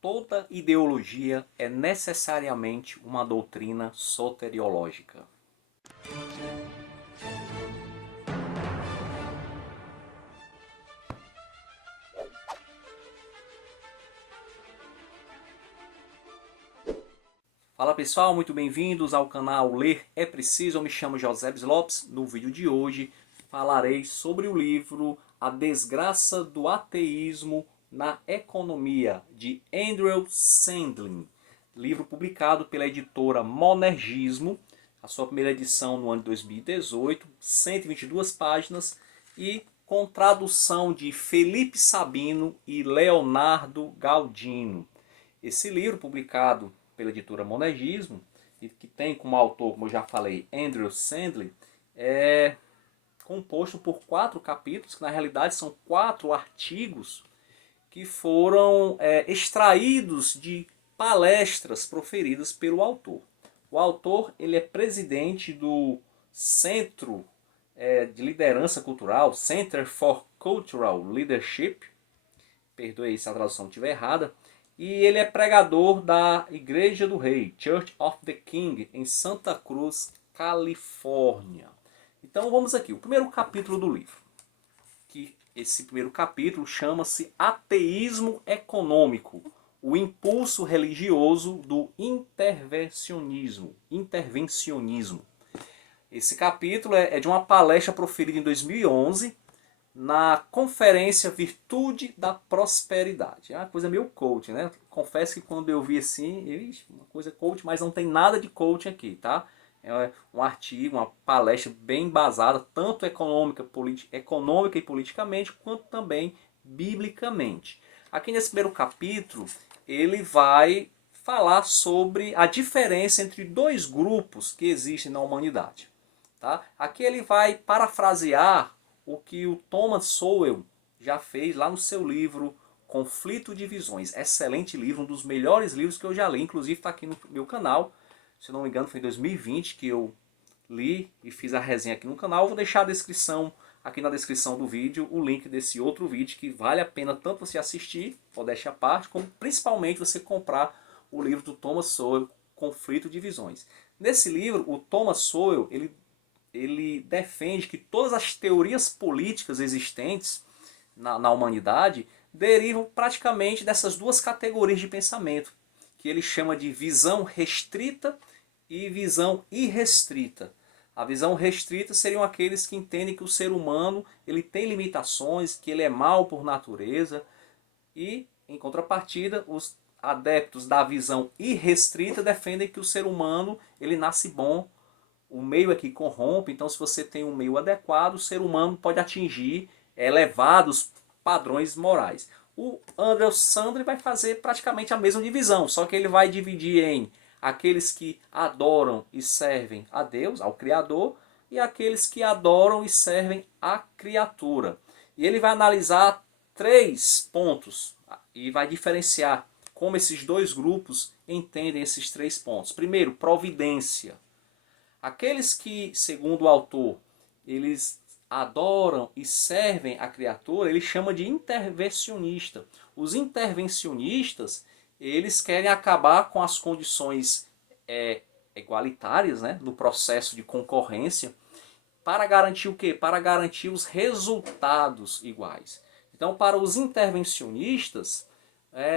Toda ideologia é necessariamente uma doutrina soteriológica. Fala pessoal, muito bem-vindos ao canal Ler é Preciso. Eu me chamo Josébes Lopes. No vídeo de hoje falarei sobre o livro A Desgraça do Ateísmo na Economia, de Andrew Sandlin. Livro publicado pela editora Monergismo, a sua primeira edição no ano de 2018, 122 páginas e com tradução de Felipe Sabino e Leonardo Galdino. Esse livro, publicado pela editora Monergismo, e que tem como autor, como eu já falei, Andrew Sandlin, é composto por 4 capítulos, que na realidade são 4 artigos que foram extraídos de palestras proferidas pelo autor. O autor ele é presidente do Centro de Liderança Cultural, Center for Cultural Leadership, perdoe se a tradução estiver errada, e ele é pregador da Igreja do Rei, Church of the King, em Santa Cruz, Califórnia. Então vamos aqui, o primeiro capítulo do livro. Que esse primeiro capítulo chama-se Ateísmo Econômico, o impulso religioso do intervencionismo. Esse capítulo é de uma palestra proferida em 2011, na conferência Virtude da Prosperidade. É uma coisa meio coaching, né? Confesso que quando eu vi assim, uma coisa coaching, mas não tem nada de coaching aqui, tá? É um artigo, uma palestra bem embasada, tanto econômica e politicamente, quanto também biblicamente. Aqui nesse primeiro capítulo, ele vai falar sobre a diferença entre dois grupos que existem na humanidade. Tá? Aqui ele vai parafrasear o que o Thomas Sowell já fez lá no seu livro Conflito de Visões. Excelente livro, um dos melhores livros que eu já li. Inclusive está aqui no meu canal. Se não me engano foi em 2020 que eu li e fiz a resenha aqui no canal. Eu vou deixar a descrição, aqui na descrição do vídeo, o link desse outro vídeo que vale a pena tanto você assistir, modéstia à parte, como principalmente você comprar o livro do Thomas Sowell, Conflito de Visões. Nesse livro, o Thomas Sowell, ele defende que todas as teorias políticas existentes na humanidade derivam praticamente dessas duas categorias de pensamento, que ele chama de visão restrita e visão irrestrita. A visão restrita seriam aqueles que entendem que o ser humano ele tem limitações, que ele é mau por natureza, e, em contrapartida, os adeptos da visão irrestrita defendem que o ser humano ele nasce bom. O meio é que corrompe, então se você tem um meio adequado, o ser humano pode atingir elevados padrões morais. O Andrew Sandlin vai fazer praticamente a mesma divisão, só que ele vai dividir em aqueles que adoram e servem a Deus, ao Criador, e aqueles que adoram e servem à criatura. E ele vai analisar 3 pontos e vai diferenciar como esses dois grupos entendem esses 3 pontos. Primeiro, providência. Aqueles que, segundo o autor, eles adoram e servem a criatura, ele chama de intervencionista. Os intervencionistas, eles querem acabar com as condições igualitárias, né, no processo de concorrência, para garantir o quê? Para garantir os resultados iguais. Então, para os intervencionistas,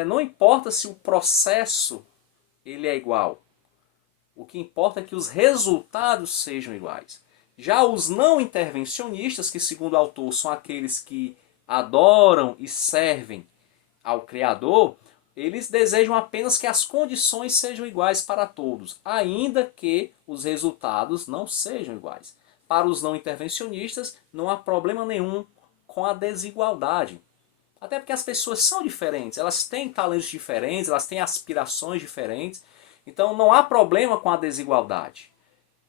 não importa se o processo ele é igual. O que importa é que os resultados sejam iguais. Já os não intervencionistas, que segundo o autor são aqueles que adoram e servem ao Criador, eles desejam apenas que as condições sejam iguais para todos, ainda que os resultados não sejam iguais. Para os não intervencionistas, não há problema nenhum com a desigualdade. Até porque as pessoas são diferentes, elas têm talentos diferentes, elas têm aspirações diferentes. Então não há problema com a desigualdade,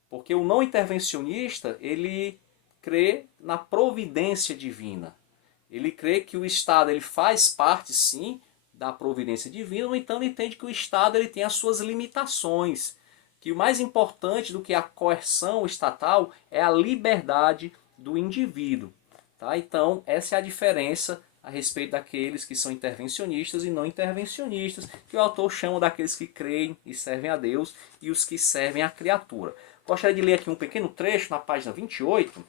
porque o não intervencionista ele crê na providência divina. Ele crê que o Estado ele faz parte sim da providência divina, no entanto entende que o Estado ele tem as suas limitações, que o mais importante do que a coerção estatal é a liberdade do indivíduo. Tá? Então essa é a diferença a respeito daqueles que são intervencionistas e não intervencionistas, que o autor chama daqueles que creem e servem a Deus e os que servem à criatura. Gostaria de ler aqui um pequeno trecho na página 28,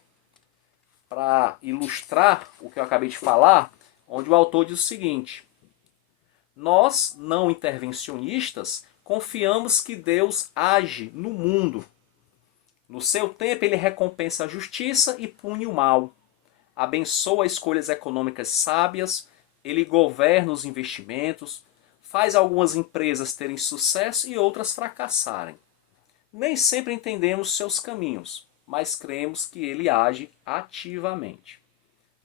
para ilustrar o que eu acabei de falar, onde o autor diz o seguinte: nós, não intervencionistas, confiamos que Deus age no mundo. No seu tempo, ele recompensa a justiça e pune o mal. Abençoa escolhas econômicas sábias, ele governa os investimentos, faz algumas empresas terem sucesso e outras fracassarem. Nem sempre entendemos seus caminhos, mas cremos que ele age ativamente.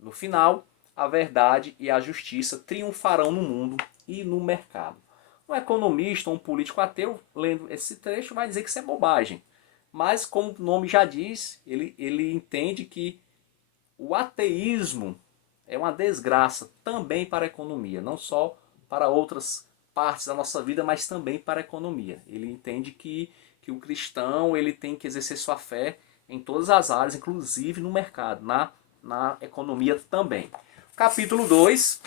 No final, a verdade e a justiça triunfarão no mundo e no mercado. Um economista ou um político ateu, lendo esse trecho, vai dizer que isso é bobagem. Mas, como o nome já diz, ele entende que o ateísmo é uma desgraça também para a economia, não só para outras partes da nossa vida, mas também para a economia. Ele entende que o cristão ele tem que exercer sua fé em todas as áreas, inclusive no mercado, na economia também. Capítulo 2,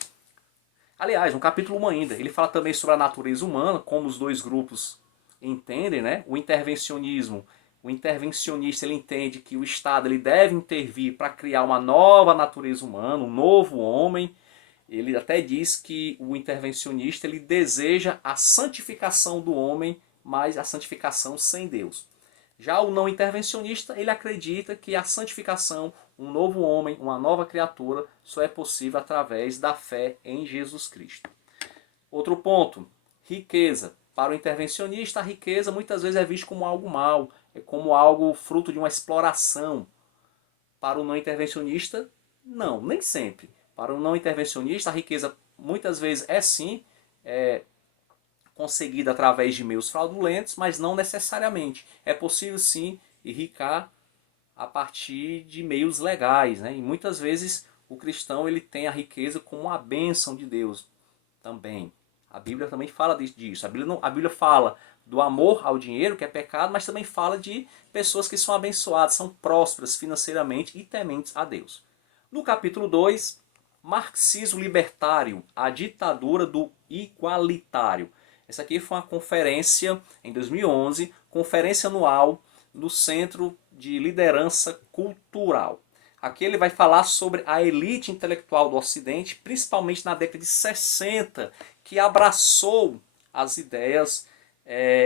aliás, no capítulo 1 ainda, ele fala também sobre a natureza humana, como os dois grupos entendem, né? O intervencionista ele entende que o Estado ele deve intervir para criar uma nova natureza humana, um novo homem. Ele até diz que o intervencionista ele deseja a santificação do homem, mas a santificação sem Deus. Já o não intervencionista, ele acredita que a santificação, um novo homem, uma nova criatura, só é possível através da fé em Jesus Cristo. Outro ponto, riqueza. Para o intervencionista, a riqueza muitas vezes é vista como algo mau, é como algo fruto de uma exploração. Para o não intervencionista, não, nem sempre. Para o não intervencionista, a riqueza muitas vezes é sim conseguida através de meios fraudulentos, mas não necessariamente. É possível sim enriquecer a partir de meios legais, né? E muitas vezes o cristão ele tem a riqueza como uma bênção de Deus também. A Bíblia também fala disso. A Bíblia fala do amor ao dinheiro, que é pecado, mas também fala de pessoas que são abençoadas, são prósperas financeiramente e tementes a Deus. No capítulo 2, marxismo libertário, a ditadura do igualitário. Essa aqui foi uma conferência em 2011, conferência anual no Centro de Liderança Cultural. Aqui ele vai falar sobre a elite intelectual do Ocidente, principalmente na década de 60, que abraçou as ideias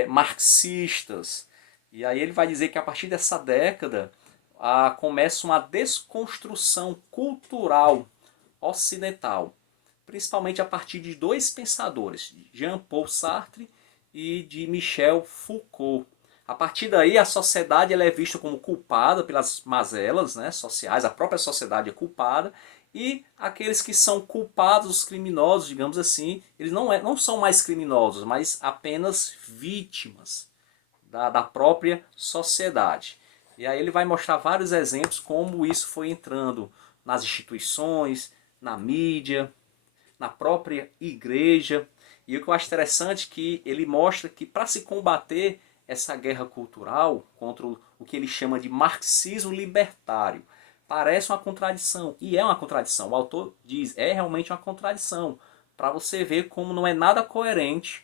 marxistas. E aí ele vai dizer que a partir dessa década começa uma desconstrução cultural ocidental, principalmente a partir de dois pensadores, Jean-Paul Sartre e de Michel Foucault. A partir daí a sociedade ela é vista como culpada pelas mazelas, né, sociais, a própria sociedade é culpada, e aqueles que são culpados, os criminosos, digamos assim, eles não são mais criminosos, mas apenas vítimas da própria sociedade. E aí ele vai mostrar vários exemplos como isso foi entrando nas instituições, na mídia, na própria igreja. E o que eu acho interessante é que ele mostra que para se combater essa guerra cultural contra o que ele chama de marxismo libertário, parece uma contradição, e é uma contradição. O autor diz, é realmente uma contradição, para você ver como não é nada coerente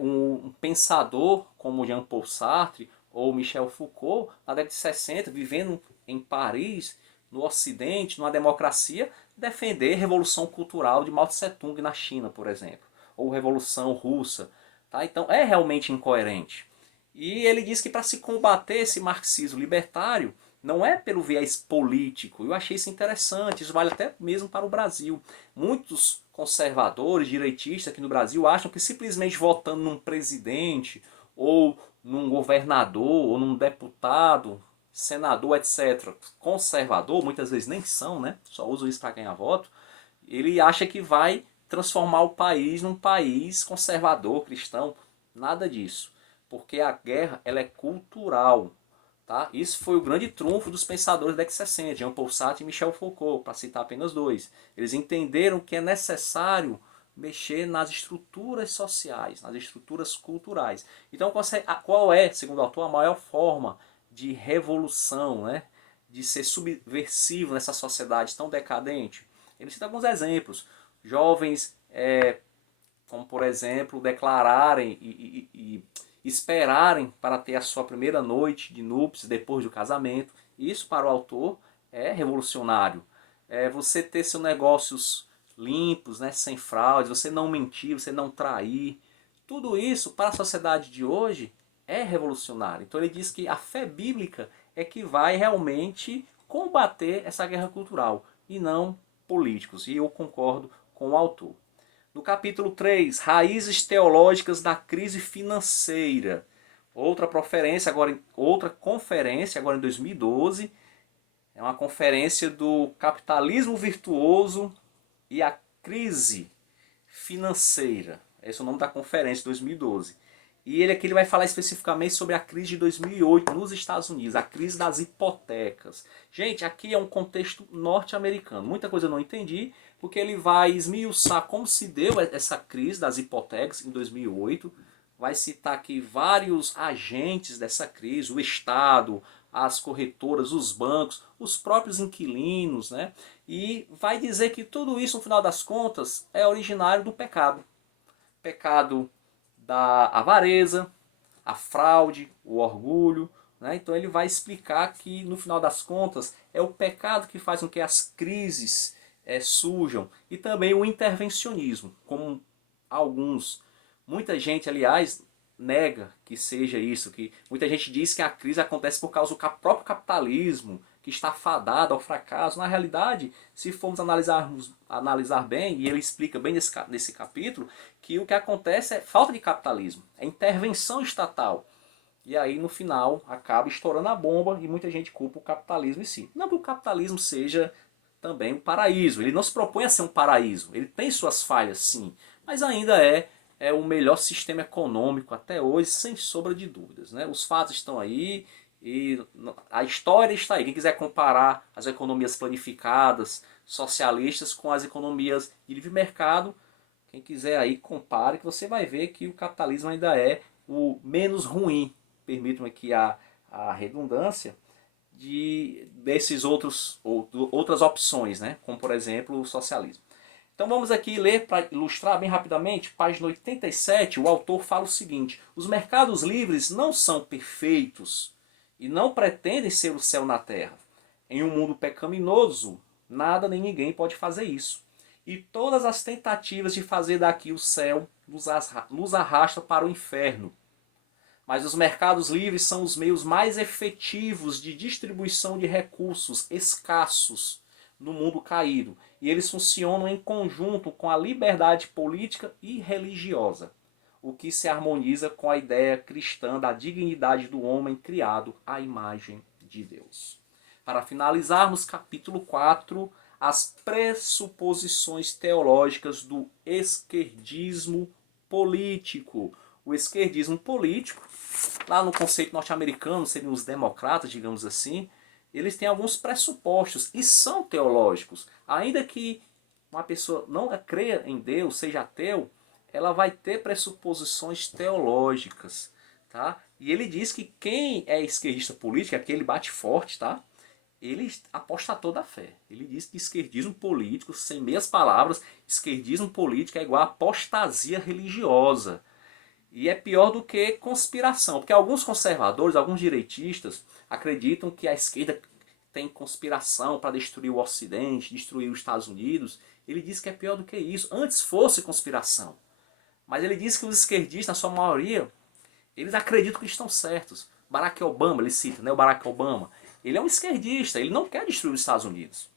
um pensador como Jean-Paul Sartre ou Michel Foucault, na década de 60, vivendo em Paris, no Ocidente, numa democracia, defender a revolução cultural de Mao Tse-tung na China, por exemplo, ou revolução russa. Tá? Então é realmente incoerente. E ele diz que para se combater esse marxismo libertário, não é pelo viés político. Eu achei isso interessante, isso vale até mesmo para o Brasil. Muitos conservadores, direitistas aqui no Brasil acham que simplesmente votando num presidente, ou num governador, ou num deputado, senador, etc., conservador, muitas vezes nem são, né? Só usam isso para ganhar voto, ele acha que vai transformar o país num país conservador, cristão. Nada disso. Porque a guerra ela é cultural. Tá? Isso foi o grande trunfo dos pensadores da década de 60, Jean-Paul Sartre e Michel Foucault, para citar apenas dois. Eles entenderam que é necessário mexer nas estruturas sociais, nas estruturas culturais. Então, qual é, segundo o autor, a maior forma de revolução, né? De ser subversivo nessa sociedade tão decadente? Ele cita alguns exemplos. Jovens, como por exemplo, declararem e esperarem para ter a sua primeira noite de núpcias depois do casamento. Isso para o autor é revolucionário. Você ter seus negócios limpos, né, sem fraudes, você não mentir, você não trair. Tudo isso para a sociedade de hoje é revolucionário. Então ele diz que a fé bíblica é que vai realmente combater essa guerra cultural e não políticos. E eu concordo com o autor. No capítulo 3, raízes teológicas da crise financeira. Outra conferência, agora em 2012, é uma conferência do capitalismo virtuoso e a crise financeira. Esse é o nome da conferência de 2012. E ele vai falar especificamente sobre a crise de 2008 nos Estados Unidos, a crise das hipotecas. Gente, aqui é um contexto norte-americano. Muita coisa eu não entendi, porque ele vai esmiuçar como se deu essa crise das hipotecas em 2008. Vai citar aqui vários agentes dessa crise, o Estado, as corretoras, os bancos, os próprios inquilinos, né? E vai dizer que tudo isso, no final das contas, é originário do pecado. Pecado da avareza, a fraude, o orgulho. Né? Então ele vai explicar que, no final das contas, é o pecado que faz com que as crises surjam. E também o intervencionismo, como muita gente, aliás, nega que seja isso. Que muita gente diz que a crise acontece por causa do próprio capitalismo, que está fadado ao fracasso. Na realidade, se formos analisar bem, e ele explica bem nesse capítulo, que o que acontece é falta de capitalismo, é intervenção estatal. E aí, no final, acaba estourando a bomba e muita gente culpa o capitalismo em si. Não que o capitalismo seja também um paraíso. Ele não se propõe a ser um paraíso. Ele tem suas falhas, sim. Mas ainda é o melhor sistema econômico até hoje, sem sombra de dúvidas. Né? Os fatos estão aí e a história está aí. Quem quiser comparar as economias planificadas, socialistas, com as economias de livre mercado, quem quiser aí compare, que você vai ver que o capitalismo ainda é o menos ruim, permitam aqui a redundância, desses outras opções, né? Como por exemplo o socialismo. Então vamos aqui ler para ilustrar bem rapidamente, página 87, o autor fala o seguinte: os mercados livres não são perfeitos e não pretendem ser o céu na terra. Em um mundo pecaminoso, nada nem ninguém pode fazer isso. E todas as tentativas de fazer daqui o céu nos arrastam para o inferno. Mas os mercados livres são os meios mais efetivos de distribuição de recursos escassos no mundo caído. E eles funcionam em conjunto com a liberdade política e religiosa, o que se harmoniza com a ideia cristã da dignidade do homem criado à imagem de Deus. Para finalizarmos, capítulo 4, as pressuposições teológicas do esquerdismo político. O esquerdismo político, lá no conceito norte-americano, seriam os democratas, digamos assim, eles têm alguns pressupostos e são teológicos. Ainda que uma pessoa não creia em Deus, seja ateu, ela vai ter pressuposições teológicas. Tá? E ele diz que quem é esquerdista político, aqui ele bate forte, tá? Ele apostatou da fé. Ele diz que esquerdismo político, sem meias palavras, esquerdismo político é igual a apostasia religiosa. E é pior do que conspiração, porque alguns conservadores, alguns direitistas, acreditam que a esquerda tem conspiração para destruir o Ocidente, destruir os Estados Unidos. Ele diz que é pior do que isso. Antes fosse conspiração. Mas ele diz que os esquerdistas, na sua maioria, eles acreditam que estão certos. Barack Obama, ele cita, né, o Barack Obama. Ele é um esquerdista, ele não quer destruir os Estados Unidos.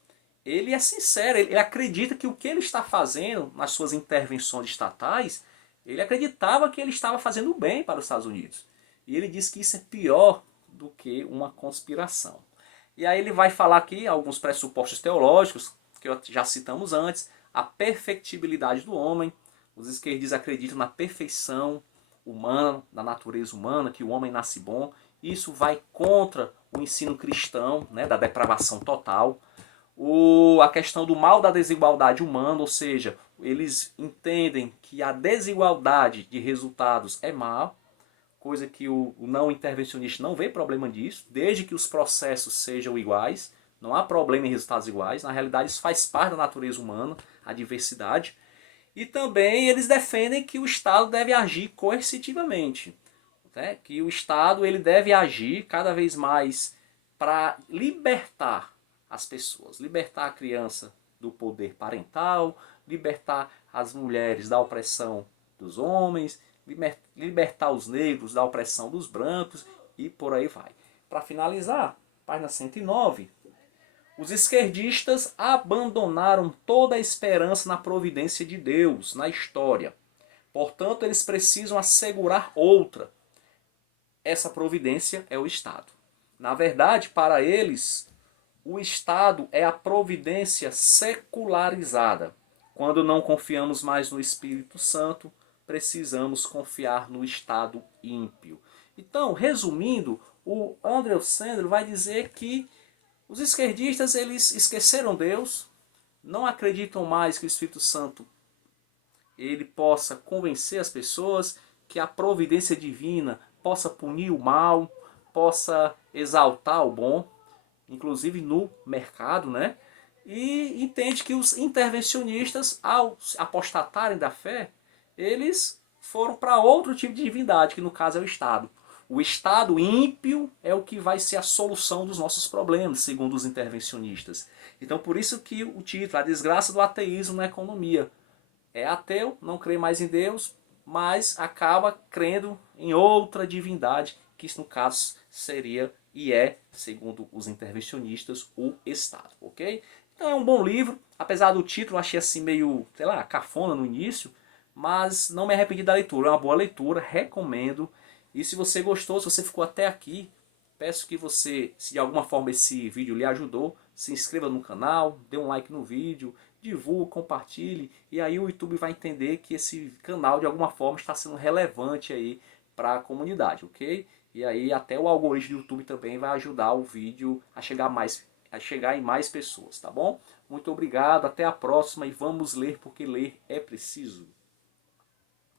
Ele é sincero, ele acredita que o que ele está fazendo nas suas intervenções estatais, ele acreditava que ele estava fazendo bem para os Estados Unidos. E ele diz que isso é pior do que uma conspiração. E aí ele vai falar aqui alguns pressupostos teológicos, que já citamos antes, a perfectibilidade do homem. Os esquerdistas acreditam na perfeição humana, da natureza humana, que o homem nasce bom. Isso vai contra o ensino cristão, né, da depravação total. A questão do mal da desigualdade humana, ou seja, eles entendem que a desigualdade de resultados é má, coisa que o não intervencionista não vê problema disso, desde que os processos sejam iguais, Não há problema em resultados iguais. Na realidade, isso faz parte da natureza humana, a diversidade. E também eles defendem que o Estado deve agir coercitivamente, né? Que o Estado ele deve agir cada vez mais para libertar as pessoas, libertar a criança do poder parental, libertar as mulheres da opressão dos homens, libertar os negros da opressão dos brancos e por aí vai. Para finalizar, página 109, os esquerdistas abandonaram toda a esperança na providência de Deus, na história. Portanto, eles precisam assegurar outra. Essa providência é o Estado. Na verdade, para eles, o Estado é a providência secularizada. Quando não confiamos mais no Espírito Santo, precisamos confiar no Estado ímpio. Então, resumindo, o Andrew Sandler vai dizer que os esquerdistas eles esqueceram Deus, não acreditam mais que o Espírito Santo ele possa convencer as pessoas, que a providência divina possa punir o mal, possa exaltar o bom, inclusive no mercado, né? E entende que os intervencionistas, ao apostatarem da fé, eles foram para outro tipo de divindade, que no caso é o Estado. O Estado ímpio é o que vai ser a solução dos nossos problemas, segundo os intervencionistas. Então, por isso que o título, A Desgraça do Ateísmo na Economia. É ateu, não crê mais em Deus, mas acaba crendo em outra divindade, que isso no caso seria e é, segundo os intervencionistas, o Estado, ok? Então é um bom livro, apesar do título, achei assim meio, sei lá, cafona no início, mas não me arrependi da leitura, é uma boa leitura, recomendo. E se você gostou, se você ficou até aqui, peço que você, se de alguma forma esse vídeo lhe ajudou, se inscreva no canal, dê um like no vídeo, divulgue, compartilhe, e aí o YouTube vai entender que esse canal de alguma forma está sendo relevante aí para a comunidade, ok? E aí até o algoritmo do YouTube também vai ajudar o vídeo a chegar em mais pessoas, tá bom? Muito obrigado, até a próxima e vamos ler porque ler é preciso.